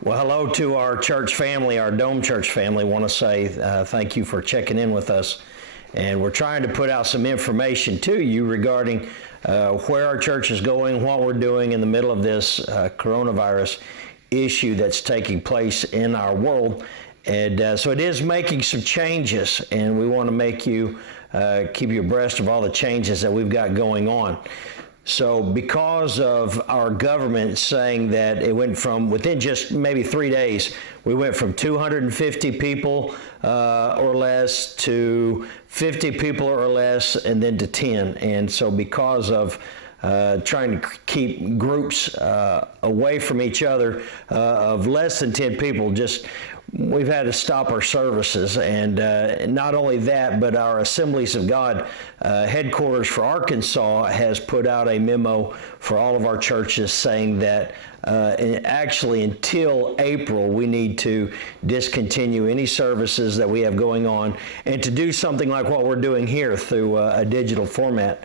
Well, hello to our church family, our Dome Church family. Want to say thank you for checking in with us. And we're trying to put out some information to you regarding where our church is going, what we're doing in the middle of this coronavirus issue that's taking place in our world. And so it is making some changes, and we want to make you keep you abreast of all the changes that we've got going on. So because of our government saying that it went from, within just maybe 3 days, we went from 250 people or less to 50 people or less, and then to 10. And so because of trying to keep groups away from each other of less than 10 people, we've had to stop our services. And not only that, but our Assemblies of God headquarters for Arkansas has put out a memo for all of our churches saying that actually until April, we need to discontinue any services that we have going on and to do something like what we're doing here through a digital format.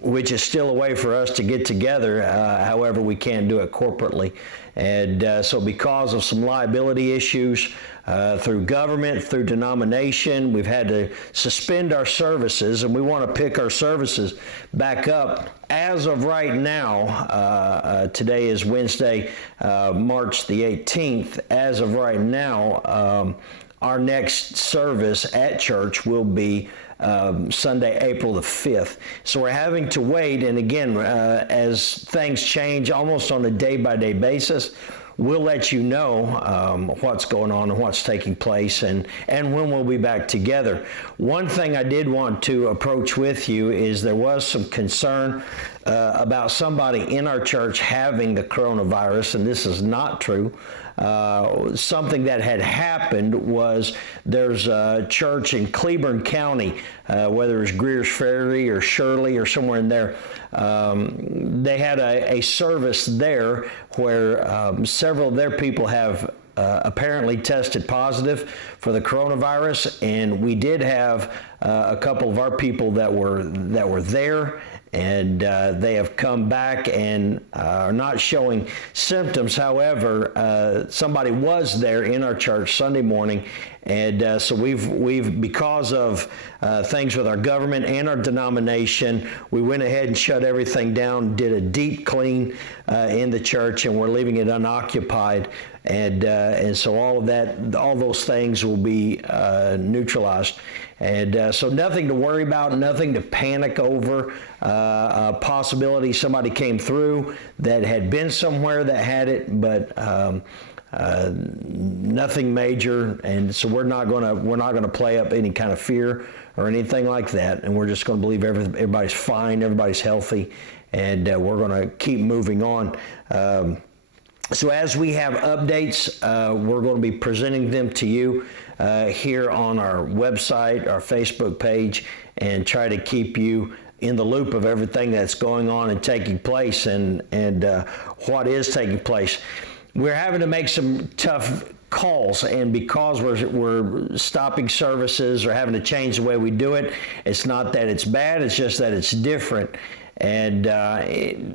Which is still a way for us to get together, however we can't do it corporately. And so because of some liability issues through government, through denomination, we've had to suspend our services, and we want to pick our services back up. As of right now, today is Wednesday, March the 18th. As of right now, our next service at church will be Sunday, April the 5th. So we're having to wait, and again, as things change almost on a day-by-day basis, we'll let you know what's going on and what's taking place and when we'll be back together. One thing I did want to approach with you is there was some concern about somebody in our church having the coronavirus, and this is not true. Something that had happened was there's a church in Cleburne County, whether it's Greer's Ferry or Shirley or somewhere in there. They had a service there where several of their people have apparently tested positive for the coronavirus, and we did have a couple of our people that were there, and they have come back and are not showing symptoms. However, somebody was there in our church Sunday morning, and so we've because of things with our government and our denomination, we went ahead and shut everything down, did a deep clean in the church, and we're leaving it unoccupied. And so all those things will be neutralized. And so nothing to worry about, nothing to panic over. A possibility somebody came through that had been somewhere that had it, but nothing major. And so we're not gonna play up any kind of fear or anything like that. And we're just gonna believe everybody's fine, everybody's healthy, and we're gonna keep moving on. So as we have updates, we're going to be presenting them to you here on our website, our Facebook page, and try to keep you in the loop of everything that's going on and taking place and what is taking place. We're having to make some tough calls, and because we're stopping services or having to change the way we do it, it's not that it's bad, it's just that it's different. And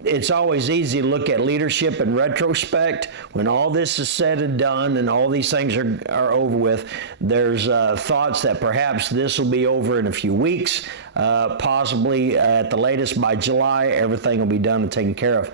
it's always easy to look at leadership in retrospect. When all this is said and done and all these things are over with, there's thoughts that perhaps this will be over in a few weeks, possibly at the latest by July, everything will be done and taken care of.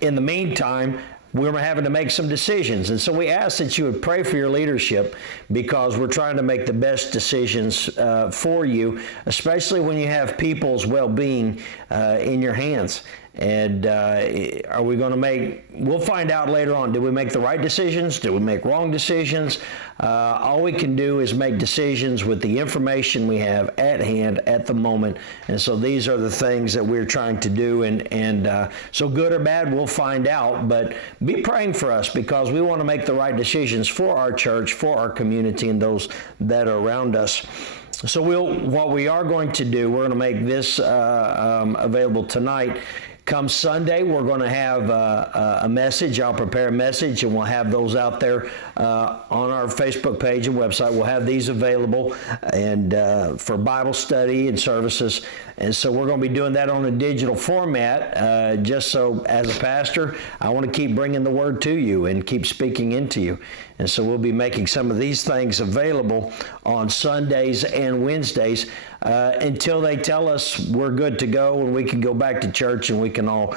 In the meantime, we're having to make some decisions. And so we ask that you would pray for your leadership, because we're trying to make the best decisions for you, especially when you have people's well-being in your hands. And are we going to we'll find out later on, did we make the right decisions? Did we make wrong decisions? All we can do is make decisions with the information we have at hand at the moment. And so these are the things that we're trying to do. And so good or bad, we'll find out. But be praying for us, because we want to make the right decisions for our church, for our community, and those that are around us. So what we are going to do, we're going to make this available tonight, Come Sunday, we're going to have a message. I'll prepare a message, and we'll have those out there on our Facebook page and website. We'll have these available and for Bible study and services. And so we're going to be doing that on a digital format, just so as a pastor, I want to keep bringing the word to you and keep speaking into you. And so we'll be making some of these things available on Sundays and Wednesdays until they tell us we're good to go and we can go back to church and we can all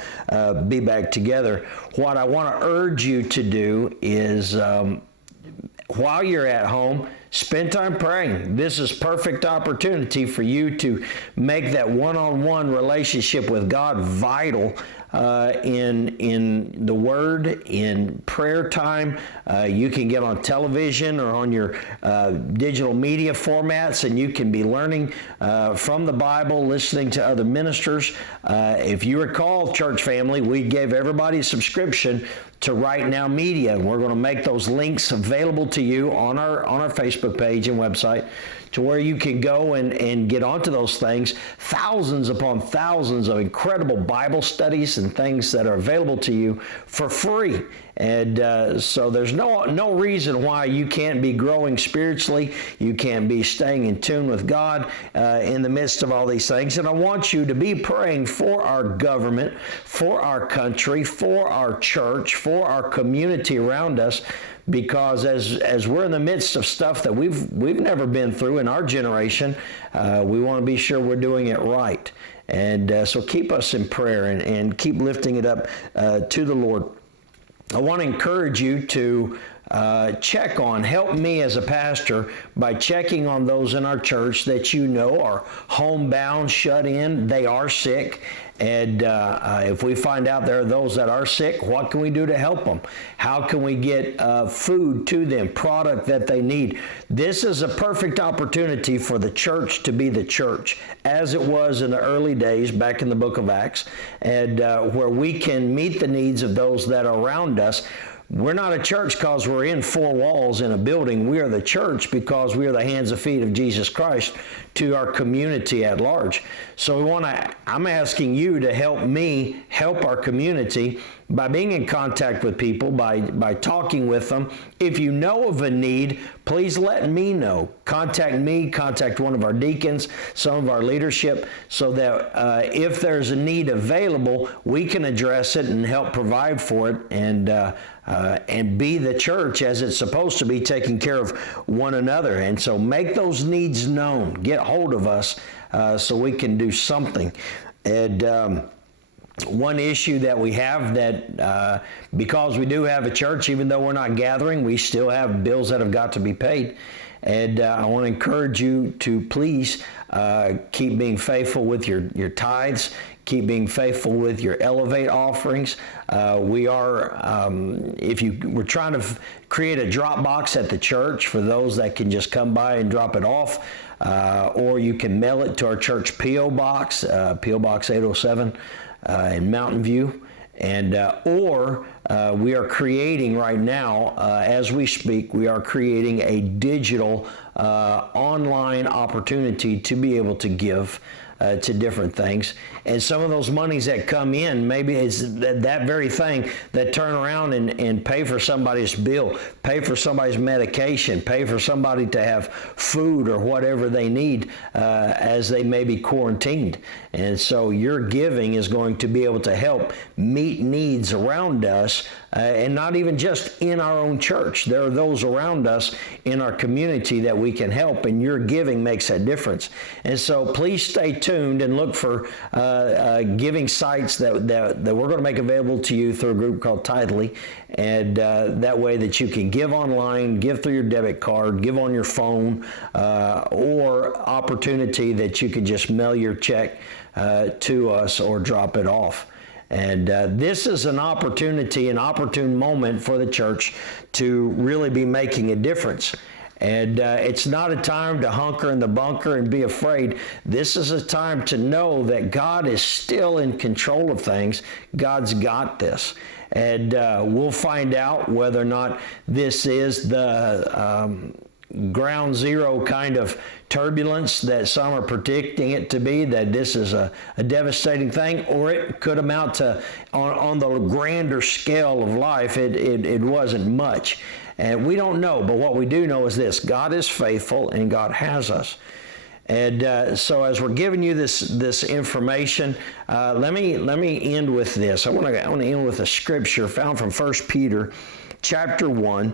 be back together. What I want to urge you to do is while you're at home, spend time praying. This is perfect opportunity for you to make that one-on-one relationship with God vital in the Word, in prayer time. You can get on television or on your digital media formats, and you can be learning from the Bible, listening to other ministers. If you recall, church family, we gave everybody a subscription to Right Now Media, and we're going to make those links available to you on our Facebook page and website, to where you can go and get onto those things. Thousands upon thousands of incredible Bible studies and things that are available to you for free. And so there's no reason why you can't be growing spiritually. You can't be staying in tune with God in the midst of all these things. And I want you to be praying for our government, for our country, for our church, for our community around us, because as we're in the midst of stuff that we've never been through in our generation, we want to be sure we're doing it right. And so keep us in prayer and keep lifting it up to the Lord. I want to encourage you to help me as a pastor by checking on those in our church that you know are homebound, shut in, they are sick. And if we find out there are those that are sick, what can we do to help them? How can we get food to them, product that they need? This is a perfect opportunity for the church to be the church, as it was in the early days back in the book of Acts, and where we can meet the needs of those that are around us. We're not a church because we're in four walls in a building. We are the church because we are the hands and feet of Jesus Christ to our community at large. So I'm asking you to help me help our community by being in contact with people, by talking with them. If you know of a need, please let me know. Contact me, contact one of our deacons, some of our leadership, so that if there's a need available, we can address it and help provide for it, and be the church as it's supposed to be, taking care of one another. And so make those needs known. Get hold of us so we can do something. And one issue that we have that because we do have a church, even though we're not gathering, we still have bills that have got to be paid. And I want to encourage you to please keep being faithful with your tithes. Keep being faithful with your Elevate offerings. We're trying to create a drop box at the church for those that can just come by and drop it off, or you can mail it to our church P.O. Box, P.O. Box 807 in Mountain View. And or we are creating right now, as we speak, we are creating a digital online opportunity to be able to give to different things. And some of those monies that come in, maybe it's that very thing that turn around and pay for somebody's bill, pay for somebody's medication, pay for somebody to have food or whatever they need as they may be quarantined. And so your giving is going to be able to help meet needs around us, and not even just in our own church. There are those around us in our community that we can help, and your giving makes that difference. And so please stay tuned and look for giving sites that we're going to make available to you through a group called Tidely, and that way that you can give online, give through your debit card, give on your phone, or opportunity that you can just mail your check to us or drop it off. And this is an opportunity, an opportune moment for the church to really be making a difference. And it's not a time to hunker in the bunker and be afraid. This is a time to know that God is still in control of things. God's got this. And we'll find out whether or not this is the ground zero kind of turbulence that some are predicting it to be, that this is a devastating thing, or it could amount to, on the grander scale of life, it wasn't much. And we don't know, but what we do know is this: God is faithful and God has us. And so as we're giving you this information, let me end with this. I want to end with a scripture found from 1 Peter chapter 1.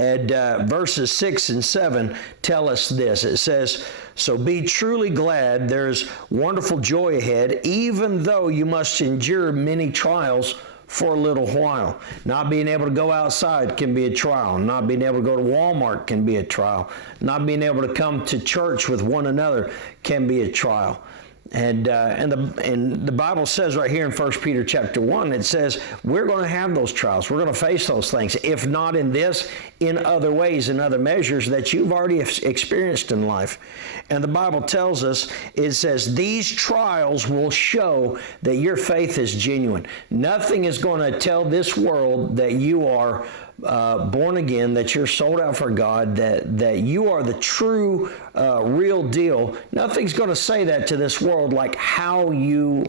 And verses 6 and 7 tell us this. It says, "So be truly glad, there's wonderful joy ahead, even though you must endure many trials for a little while." Not being able to go outside can be a trial. Not being able to go to Walmart can be a trial. Not being able to come to church with one another can be a trial. And the Bible says right here in 1 Peter chapter 1, it says we're going to have those trials. We're going to face those things, if not in this, in other ways, in other measures that you've already experienced in life. And the Bible tells us, it says, these trials will show that your faith is genuine. Nothing is going to tell this world that you are born again, that you're sold out for God, that you are the true, real deal. Nothing's going to say that to this world like how you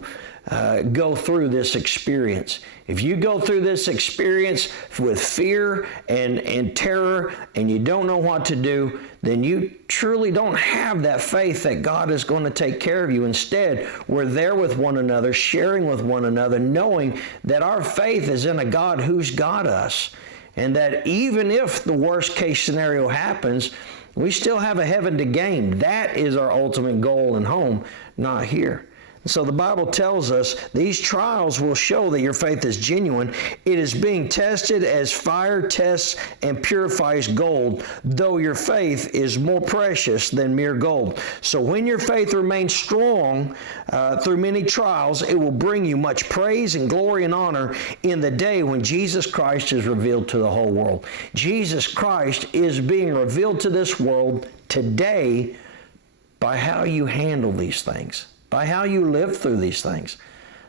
go through this experience. If you go through this experience with fear and terror and you don't know what to do, then you truly don't have that faith that God is going to take care of you. Instead, we're there with one another, sharing with one another, knowing that our faith is in a God who's got us. And that even if the worst case scenario happens, we still have a heaven to gain. That is our ultimate goal and home, not here. So the Bible tells us these trials will show that your faith is genuine. It is being tested as fire tests and purifies gold, though your faith is more precious than mere gold. So when your faith remains strong through many trials, it will bring you much praise and glory and honor in the day when Jesus Christ is revealed to the whole world. Jesus Christ is being revealed to this world today by how you handle these things, by how you live through these things.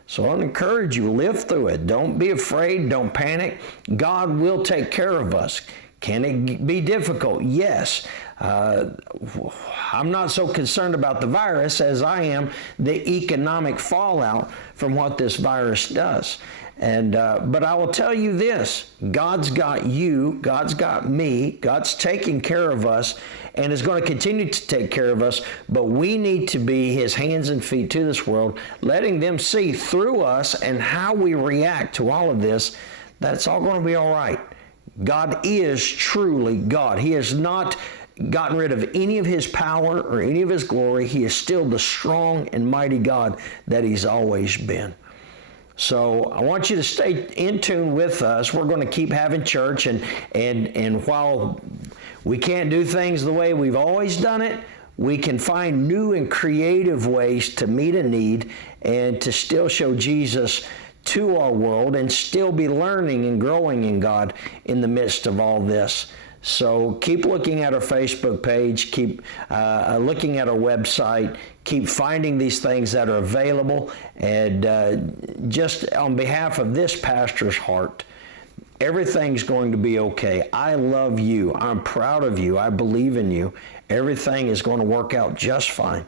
So I'll encourage you, live through it. Don't be afraid. Don't panic. God will take care of us. Can it be difficult? Yes. I'm not so concerned about the virus as I am the economic fallout from what this virus does. But I will tell you this: God's got you, God's got me, God's taking care of us and is going to continue to take care of us, but we need to be His hands and feet to this world, letting them see through us and how we react to all of this, that it's all going to be all right. God is truly God. He has not gotten rid of any of His power or any of His glory. He is still the strong and mighty God that He's always been. So I want you to stay in tune with us. We're going to keep having church, and while we can't do things the way we've always done it, we can find new and creative ways to meet a need and to still show Jesus to our world and still be learning and growing in God in the midst of all this. So keep looking at our Facebook page, keep looking at our website, keep finding these things that are available, and just on behalf of this pastor's heart, everything's going to be okay. I love you. I'm proud of you. I believe in you. Everything is going to work out just fine.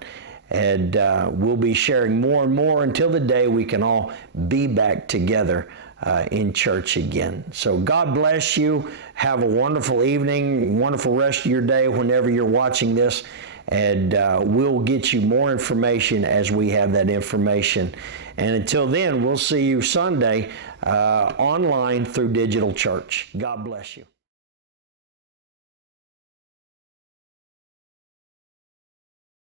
And we'll be sharing more and more until the day we can all be back together in church again. So God bless you. Have a wonderful evening, wonderful rest of your day whenever you're watching this. And we'll get you more information as we have that information. And until then, we'll see you Sunday online through Digital Church. God bless you.